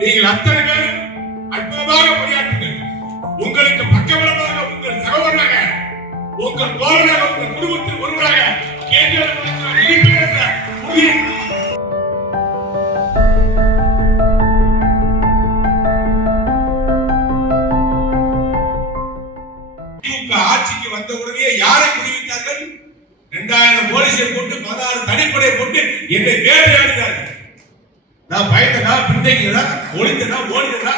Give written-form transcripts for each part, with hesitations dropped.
நீங்கள் அத்தனை பேரும் அற்புதமாக பணியாற்றுங்கள். உங்களுக்கு பக்கபலமாக உங்கள் சகோதரனாக, உங்கள் தோழனாக, உங்கள் குடும்பத்தில் ஒருவராக ஆட்சிக்கு வந்த உடனே யாரை குடிவித்தார்கள்? 2000 போலீஸை போட்டு 16 தனிப்படை போட்டு என்னை வேட்டையாடினார்கள். நான் பயந்தனா, பின்தங்கினா, ஒளிந்தனா, ஓடினா,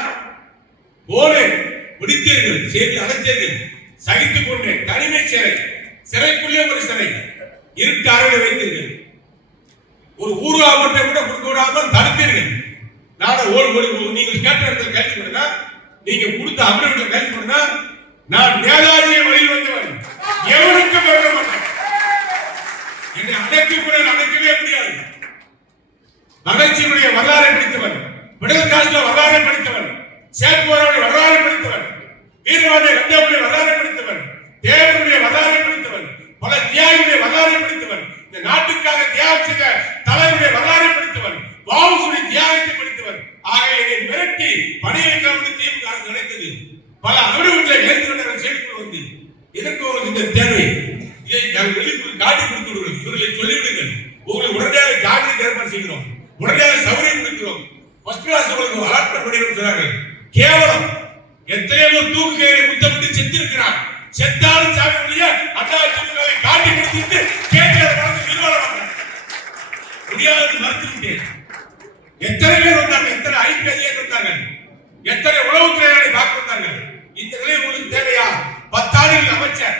போனேன், பிடித்தீர்கள், சேர்த்து அடைத்தீர்கள், சகித்துக் கொண்டேன். தனிமை சிறை, சிறைக்குள்ளே ஒரு சிறை, இருட்டு அறையில் வைத்தீர்கள். ஒரு ஊர்வா மட்டும் கூட கொடுக்க விடாமல் தடுத்தீர்கள். நானும் ஓடி நீங்கள் கேட்ட இடத்துல கேள்வி பண்ணுங்க, நீங்க கொடுத்த அமர்வுகளை கேள்வி பண்ணுங்க. நான் நேதாஜியை வழியில் வந்தவன், எவனுக்கும் வர மாட்டேன். என்னை அடக்கவே முடியாது. மகிழ்ச்சியுடைய வரலாறை படித்தவன், விடுதலை காலத்தில் வரலாறை படித்தவன், சேத்போராவுடைய வரலாறை படித்தவன், வீரவாண்டிய கண்டியாவுடைய வரலாறை படித்தவன், தேவனுடைய வரலாறை படித்தவன், பல தியாகிகளுடைய வரலாறை படித்தவன், இந்த நாட்டுக்காக தியாகம் செய்த தலைவருடைய வரலாறை படித்தவன், வாவுசுடைய தியாகத்தை படித்தவன். ஆக என்னை மிரட்டி பணியேற்காமல் திமுக அரசு நினைத்தது. பல அகடுகளை ஏற்கனவே செய்து வந்து இதற்கு ஒரு இந்த தேவை, இதை நாங்கள் வெளியில் காட்டி கொடுத்து விடுங்கள், இவர்களை சொல்லிவிடுங்கள். உங்களை உடனடியாக ஜாகிரதை ஏற்பாடு செய்கிறோம், உடனடியாக சௌகரியம் கொடுக்கிறோம். ஃபர்ஸ்ட் கிளாஸ் உங்களுக்கு அலாட்மெண்ட் பண்ணிடுவோம் சொன்னார்கள். கேவலம். எத்தனையோ தூக்குகையை முத்தமிட்டு செத்திருக்கிறார். செத்தாலும் சாமி முடிய அண்ணாவை காட்டி கொடுத்துட்டு கேட்கிற நிர்வாகம் முடியாது மறுத்துவிட்டேன். எத்தனை பேர் வந்தாங்க, எத்தனை ஐபிஎஸ் வந்தாங்க, எத்தனை உளவுத்துறையாளரை பார்க்க வந்தார்கள். இந்த நிலை உங்களுக்கு தேவையா? 10 ஆண்டுகள் அமைச்சர்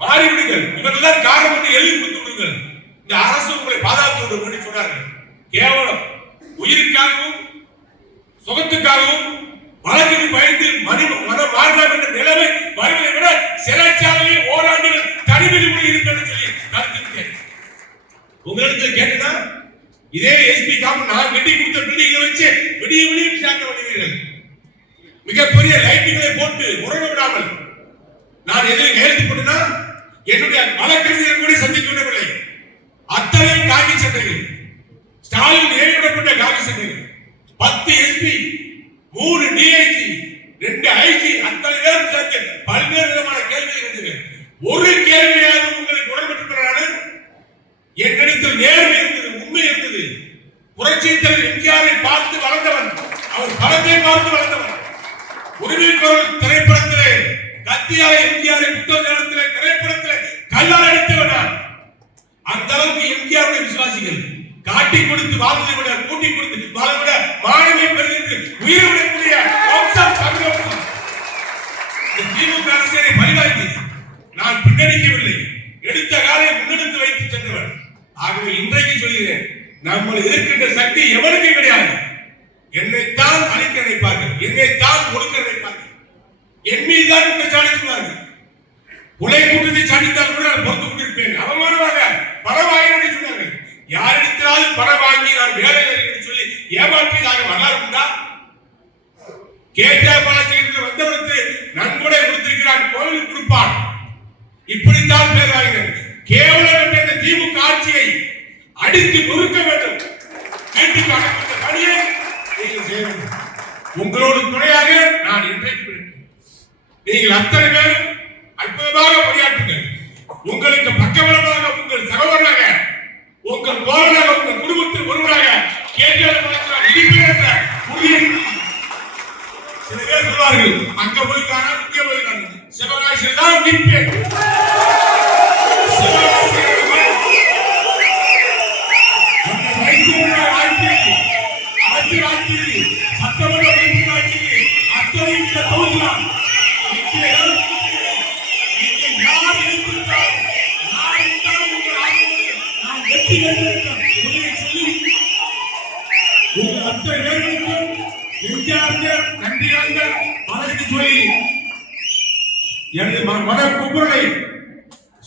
மாறிவிடுங்கள், இவர்கள் காரணம் வந்து எழுதி கொடுத்து விடுங்கள். இந்த அரசு உங்களை பாதுகாத்து விடும் சொன்னார்கள். கேவலம். உயிருக்காகவும் சுகத்துக்காகவும் வழக்கு பயந்து மன மாறலாம் என்ற நிலைமை வருவதை விட சிறைச்சாலையை ஓராண்டுகள் தனிமையில் கூட இருக்கிறது சொல்லி கருத்து உங்களுக்கு கேட்டதா? இதே எஸ்பி காமன் நான் கட்டி கொடுத்த பில்டிங்களை வச்சு விடிய சேர்க்க வருகிறீர்கள். மிகப்பெரிய லைட்டுகளை போட்டு உறங்க விடாமல் நான் எதில் கையெழுத்து போட்டேன்னா என்னுடைய வழக்கறிஞர்கள் கூட சந்திக்க விடவில்லை. அத்தனை காக்கி சட்டைகள், ஸ்டாலின் ஏற்படப்பட்ட காக்கி சட்டைகள், 10 எஸ்பி, 3 டிஐஜி, 2 ஐஜி, அத்தனை பேர் சேர்த்து பல்வேறு விதமான கேள்விகள் இருந்தது. ஒரு கேள்வியாவது உங்களுக்கு உடன்பட்டு என்னிடத்தில் நேர்மை இருந்தது, உண்மை இருந்தது. புரட்சி தலைவர் எம்ஜிஆரை பார்த்து வளர்ந்தவன், அவர் படத்தை பார்த்து வளர்ந்தவன். உரிமை குரல் திரைப்படத்திலே கத்தியால எம்ஜிஆரை புத்தக நேரத்திலே திரைப்படத்திலே கல்லால் அடித்தவன். அந்த அளவுக்கு எம்ஜிஆருடைய விசுவாசிகள் காட்டி கொடுத்து வாழ்வதை விட கூட்டி கொடுத்து வாழை விட மாணவை பெறுகிறது உயிர் விடக்கூடிய திமுக அரசியலை பரிவாய்த்து நான் பின்னடிக்கவில்லை, எடுத்த காலை முன்னெடுத்து வைத்து சென்றவன். ஆகவே இன்றைக்கு சொல்கிறேன், நம்மளை எதிர்க்கின்ற சக்தி எவனுக்கு கிடையாது. என்னைத்தான் அழிக்க நினைப்பார்கள், என்னைத்தான் ஒடுக்க நினைப்பார்கள், என் மீதுதான் குற்றச்சாட்டுவார்கள். உலை கூட்டத்தை சாட்டித்தால் கூட நான் பொறுத்து கொண்டிருப்பேன். அவமானமாக பணவாங்கி சொன்னார்கள். யாரிடத்திலாவது பணம் வாங்கி நான் வேலை சொல்லி ஏமாற்றியதாக வரலாறு உண்டா? கேட்டா பாலத்திற்கு வந்தவருக்கு நன்கொடை கொடுத்திருக்கிறான், கோவில் கொடுப்பான். இப்படித்தான் பேர் வாங்கினர். கேவலம் என்ற இந்த திமுக ஆட்சியை அடித்து நொறுக்க வேண்டும். வீட்டுக்கு அனுப்பித்த பணியை நீங்கள் செய்ய வேண்டும். உங்களோடு துணையாக நான் இன்றைக்கு நீங்கள் அத்தனை பேரும் அற்புதமாக பணியாற்றுங்கள். உங்களுக்கு பக்கபலமாக உங்கள் சகோதரனாக, உங்கள் தோழனாக, உங்கள் குடும்பத்தில் ஒருவராக சில பேர் சொல்வார்கள், அங்க போய்க்கான இங்க போய்க்கான சிவகாசியில் தான் நிற்பேன். எனது மன குமுறலை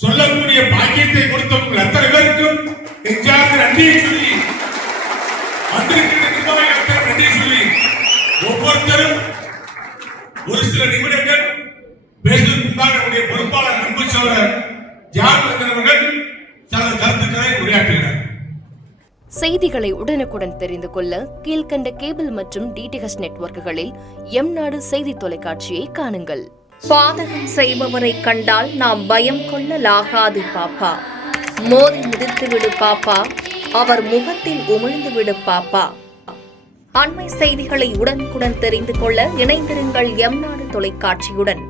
சொல்லக்கூடிய பாக்கியத்தை கொடுத்த உங்கள் அத்தனை பேருக்கும் நெஞ்சார்ந்த நன்றியை சொல்லி நன்றியை சொல்லி ஒவ்வொருத்தரும் ஒரு சில நிமிடங்கள் பேசுவதற்காக நம்முடைய பொறுப்பாளர் அன்பு சோழர் ஜான் அவர்கள் தனது கருத்துக்களை உரையாற்றுகிறார். செய்திகளை உடனுக்குடன் தெரிந்து கொள்ள கீழ்கண்ட கேபிள் மற்றும் டிடிஎச் நெட்வொர்க்குகளில் எம்நாடு செய்தி தொலைக்காட்சியை காணுங்கள். பாதகம் செய்பவரை கண்டால் நாம் பயம் கொள்ளலாகாது பாப்பா. மோதி மிதித்துவிடு பாப்பா, அவர் முகத்தில் உமிழ்ந்துவிடு பாப்பா. அண்மை செய்திகளை உடனுக்குடன் தெரிந்து கொள்ள இணைந்திருங்கள் எம்நாடு தொலைக்காட்சியுடன்.